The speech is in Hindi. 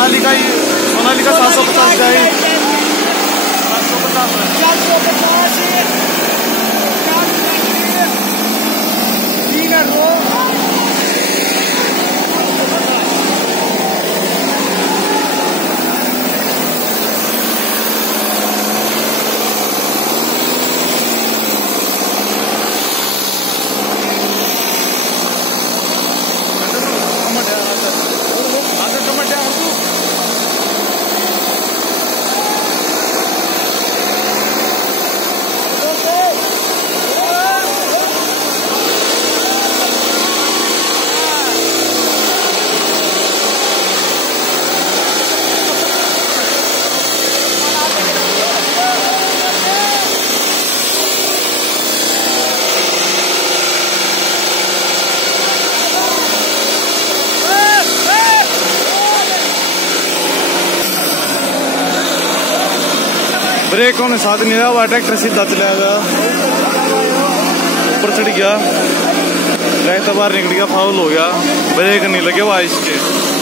सोनालिका 750 जाए 750 ठीक है रो ब्रेक होने साथ नहीं रहा, वह ट्रैक्टर सीधा चला गया, ऊपर चढ़ गया, ट्रैक्टर बाहर निकल गया, फाउल हो गया, ब्रेक नहीं लगे वह इसके।